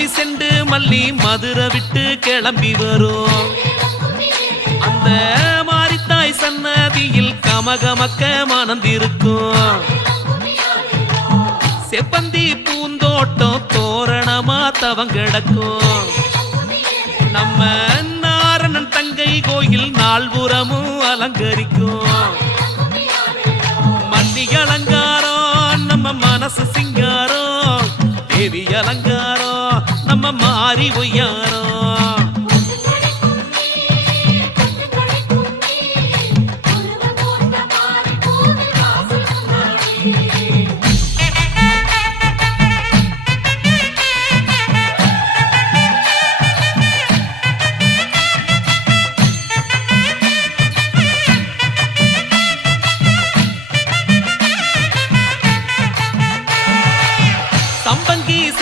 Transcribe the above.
அல்லி cent மல்லி மதுரை விட்டு கிளம்பி வரும் அந்த மாரித்தாய் சன்னதியில் கமகமக்க மணந்திருக்கும் செப்பந்தி பூந்தோட்டம் தோரணமா தவங்கிடக்கும் நம்ம நாரணன் தங்கை கோயில் நால்புறமும் அலங்கரிக்கும் மல்லி அலங்காரம் நம்ம மனசு சிங்காரம் தேவி அலங்காரம் நம்ம மாறி ஒய்யாரம்